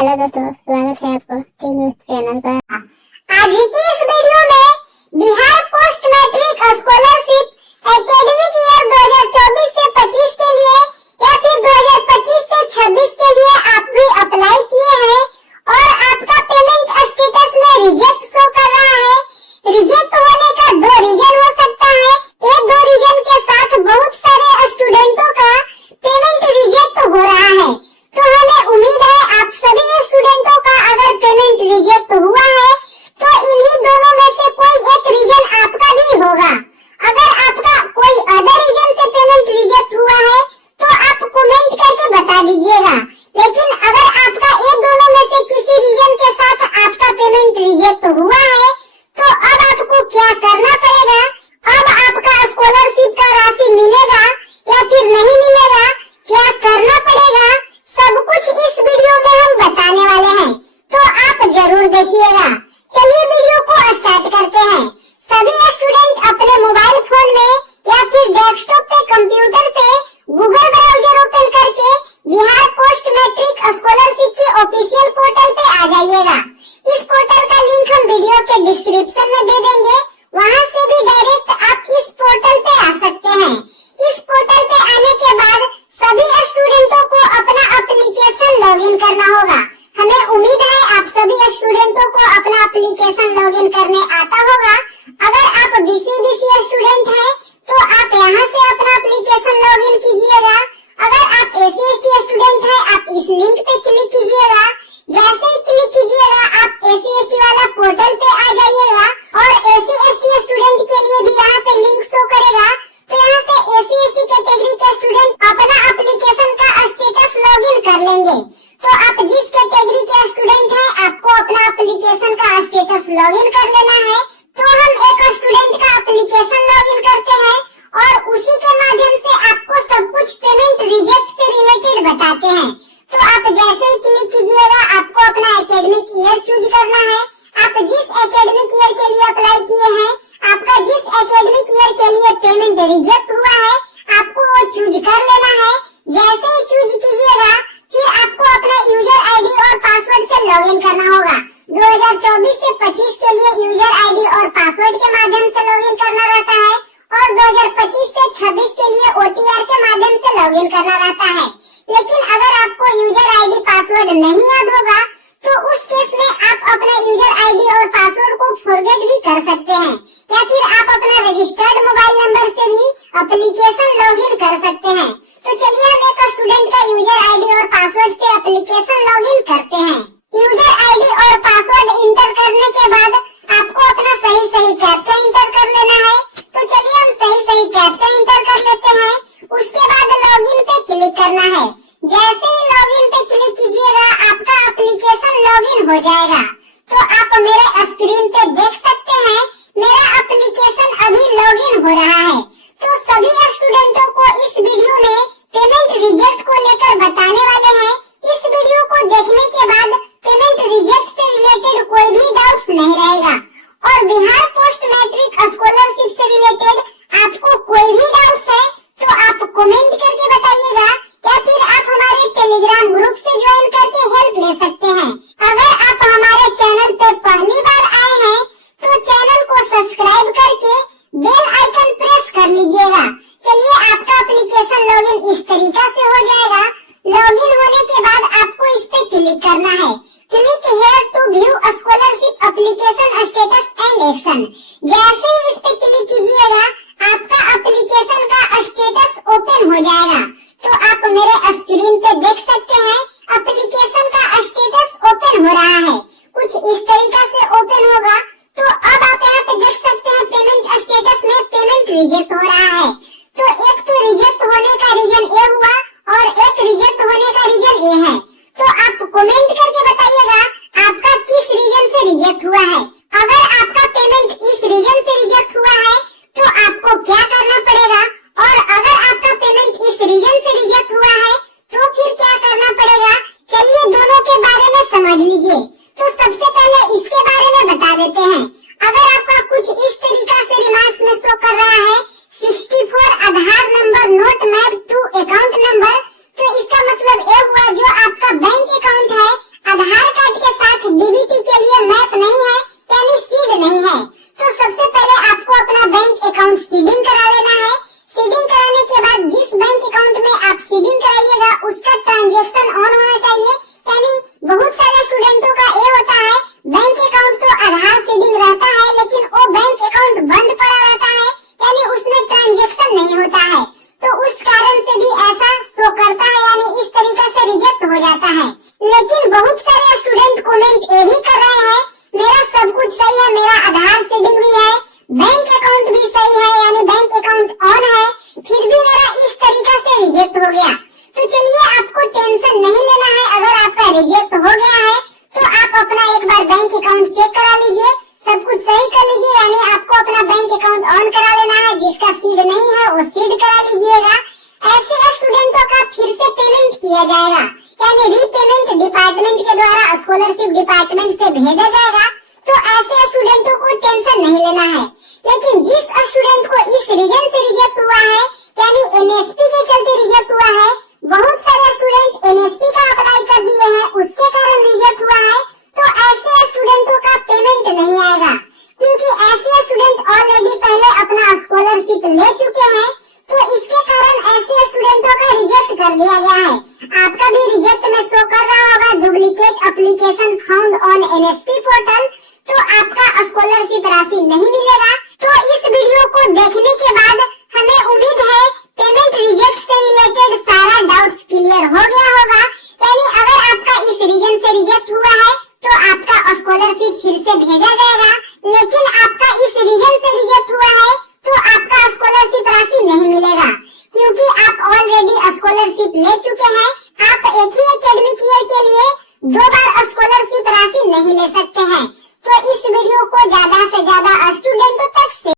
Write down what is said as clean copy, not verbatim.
Hello दोस्तों, स्वागत है आपको टी न्यूज चैनल पर। आज की इस वीडियो में Bihar post matric scholarship academic year 2024 से 25 के लिए या फिर 2025 से 26 के लिए आप भी अप्लाई किए हैं और आपका पेमेंट स्टेटस में रिजेक्ट शो कर रहा है। रिजेक्ट होने का दो रीजन हो सकता है। ये दो रीजन के साथ बहुत सारे स्टूडेंटों का पेमेंट रिजेक्ट हो रहा है, तो हमें उम्मीद है आप सभी स्टूडेंटों का अगर पेमेंट रिजेक्ट हुआ है तो इन्हीं दोनों में से कोई एक रीजन आपका भी होगा। अगर आपका कोई अदर रीजन से पेमेंट रिजेक्ट हुआ है तो आप कमेंट करके बता दीजिएगा, लेकिन अगर आपका ये दोनों में से किसी रीजन के साथ आपका पेमेंट रिजेक्ट हुआ है तो अब आपको क्या करना पड़ेगा, अब आपका स्कॉलरशिप का राशि मिलेगा या फिर नहीं मिलेगा, क्या करना पड़ेगा, सब कुछ इस वीडियो में हम बताने वाले हैं, तो आप जरूर देखिएगा। चलिए वीडियो को स्टार्ट करते हैं। सभी स्टूडेंट अपने मोबाइल फोन में या फिर डेस्कटॉप पे, कंप्यूटर पे गूगल ब्राउजर ओपन करके बिहार पोस्ट मैट्रिक स्कॉलरशिप की ऑफिशियल पोर्टल पे आ जाइएगा। इस पोर्टल का लिंक हम वीडियो के डिस्क्रिप्शन में दे देंगे, वहाँ से भी डायरेक्ट आप इस पोर्टल पे आ सकते हैं। इस पोर्टल पे आने के बाद सभी स्टूडेंटों को अपना एप्लीकेशन लॉगिन करना होगा। हमें उम्मीद है आप सभी स्टूडेंटों को अपना एप्लीकेशन लॉगिन करने आता होगा। अगर आप बीसीबीसी स्टूडेंट हैं तो आप यहाँ से अपना एप्लीकेशन लॉगिन कीजिएगा। अगर आप एससी/एसटी स्टूडेंट हैं आप इस लिंक पे क्लिक कीजिएगा। जैसे ही क्लिक कीजिएगा आप एससी/एसटी वाला पोर्टल पे आ जाइएगा और एससी/एसटी स्टूडेंट के लिए भी यहाँ पे लिंक शो करेगा, तो यहाँ से एससी/एसटी कैटेगरी के स्टूडेंट अपना एप्लीकेशन का स्टेटस लॉगिन कर लेंगे। तो आप जिस कैटेगरी के स्टूडेंट हैं आपको अपना एप्लीकेशन का स्टेटस लॉगिन कर लेना है। तो हम एक स्टूडेंट का एप्लीकेशन लॉगिन करते हैं और उसी के माध्यम से आपको सब कुछ पेमेंट रिजेक्ट से रिलेटेड बताते हैं। तो आप जैसे ही क्लिक कीजिएगा आपको अपना एकेडमिक ईयर चूज करना है। आप जिस एकेडमिक ईयर के लिए अप्लाई किए हैं, आपका जिस एकेडमिक ईयर के लिए पेमेंट रिजेक्ट हुआ है आपको वो चूज कर लेना है। जैसे ही चूज कीजिएगा फिर आपको अपना यूजर आईडी और पासवर्ड से लॉगिन करना होगा। 2024 से 25 के लिए यूजर आईडी और पासवर्ड के माध्यम से लॉगिन करना रहता है और 2025 से 26 के लिए ओटीआर के माध्यम से लॉगिन करना रहता है। लेकिन अगर आपको यूजर आईडी पासवर्ड नहीं याद होगा तो उस केस में आप अपना यूजर आईडी और पासवर्ड को फॉरगेट भी कर सकते हैं, या फिर आप अपना रजिस्टर्ड मोबाइल नंबर से भी एप्लीकेशन लॉगिन कर सकते हैं। तो चलिए हम एक स्टूडेंट का यूजर आईडी और पासवर्ड से एप्लीकेशन लॉगिन करते हैं। यूजर आईडी और पासवर्ड इंटर करने के बाद आपको अपना सही कैप्चा इंटर कर लेना है। तो चलिए हम सही कैप्चा इंटर कर लेते हैं। उसके बाद लॉगिन पे क्लिक करना है। जैसे ही लॉगिन पे क्लिक कीजिएगा आपका एप्लीकेशन लॉगिन हो जाएगा। तो आप मेरे स्क्रीन पे देख सकते हैं मेरा एप्लीकेशन अभी लॉगिन हो रहा है। तो सभी स्टूडेंटों को इस वीडियो में पेमेंट रिजेक्ट को लेकर बताने वाले हैं। इस वीडियो को देखने के बाद पेमेंट रिजेक्ट से रिलेटेड कोई भी डाउट्स नहीं रहेगा और बिहार पोस्ट मैट्रिक स्कॉलरशिप से रिलेटेड आपको कोई भी डाउट्स है तो आप कमेंट करके बताइएगा, या फिर आप हमारे टेलीग्राम ग्रुप से ज्वाइन करके हेल्प ले सकते हैं। अगर आप हमारे चैनल पे पहली बार आए हैं तो चैनल को सब्सक्राइब करके बेल आइकन प्रेस कर लीजिएगा। चलिए आपका एप्लीकेशन लॉगिन इस तरीका से हो जाएगा। लॉगिन होने के बाद आपको इस पे क्लिक करना है। Click here to view scholarship application status and action. जैसे ही इस पे क्लिक कीजिएगा आपका एप्लीकेशन का स्टेटस ओपन हो जाएगा। तो आप मेरे स्क्रीन पे देख सकते हैं एप्लीकेशन का स्टेटस ओपन हो रहा है। कुछ इस तरीका से ओपन होगा। तो अब आप यहाँ पे देख सकते हैं पेमेंट स्टेटस में पेमेंट रिजेक्ट हो रहा है। तो एक तो रिजेक्ट होने का रीजन ये हुआ और एक रिजेक्ट होने का रीजन ये है। तो आप कमेंट करके बताइएगा आपका किस रीजन से रिजेक्ट हुआ है। अगर आपका पेमेंट इस रीजन से रिजेक्ट हुआ है तो आपको क्या करना पड़ेगा, और अगर आपका पेमेंट इस रीजन से रिजेक्ट हुआ है तो फिर क्या करना पड़ेगा, चलिए दोनों के बारे में समझ लीजिए। तो सबसे पहले बहुत सारे स्टूडेंट कमेंट ये भी कर रहे हैं मेरा सब कुछ सही है, मेरा आधार सीडिंग भी है, बैंक अकाउंट भी सही है, यानी बैंक अकाउंट ऑन है, फिर भी मेरा इस तरीका से रिजेक्ट हो गया। तो चलिए आपको टेंशन नहीं लेना है, अगर आपका रिजेक्ट हो गया है तो आप अपना एक बार बैंक अकाउंट चेक करा लीजिए, सब कुछ सही कर लीजिए, यानी आपको अपना बैंक अकाउंट ऑन करा लेना है, जिसका सीड नहीं है वो सीड करा लीजिएगा। ऐसे स्टूडेंटों का फिर से पेमेंट किया जाएगा, यानी रीपेमेंट डिपार्टमेंट के द्वारा स्कॉलरशिप डिपार्टमेंट से भेजा जाएगा। तो ऐसे स्टूडेंटों को टेंशन नहीं लेना है। लेकिन जिस स्टूडेंट को इस रीजन से रिजेक्ट हुआ है, यानी एनएसपी के चलते रिजेक्ट हुआ है, बहुत सारे स्टूडेंट एनएसपी का अप्लाई कर दिए हैं, उसके कारण रिजेक्ट हुआ है, तो ऐसे स्टूडेंटों का पेमेंट नहीं आएगा, क्योंकि ऐसे स्टूडेंट ऑलरेडी पहले अपना स्कॉलरशिप ले चुके हैं। तो इसके कारण ऐसे स्टूडेंटों का रिजेक्ट कर दिया गया है। आपका भी रिजेक्ट में शो कर रहा होगा duplicate application found on NSP portal, तो आपका स्कॉलरशिप राशि नहीं मिलेगा। तो इस वीडियो को देखने के बाद हमें उम्मीद है पेमेंट रिजेक्ट से रिलेटेड सारा डाउट्स क्लियर हो गया होगा, यानी अगर आपका इस रीजन से रिजेक्ट हुआ है तो आपका स्कॉलरशिप फिर से भेजा जाएगा, लेकिन आपका इस रीजन से रिजेक्ट हुआ है तो आपका स्कॉलरशिप राशि नहीं मिलेगा, क्योंकि आप ऑलरेडी स्कॉलरशिप ले चुके हैं। आप एक ही एकेडमिक ईयर के लिए 2 बार स्कॉलरशिप राशि नहीं ले सकते हैं। तो इस वीडियो को ज्यादा से ज्यादा स्टूडेंटों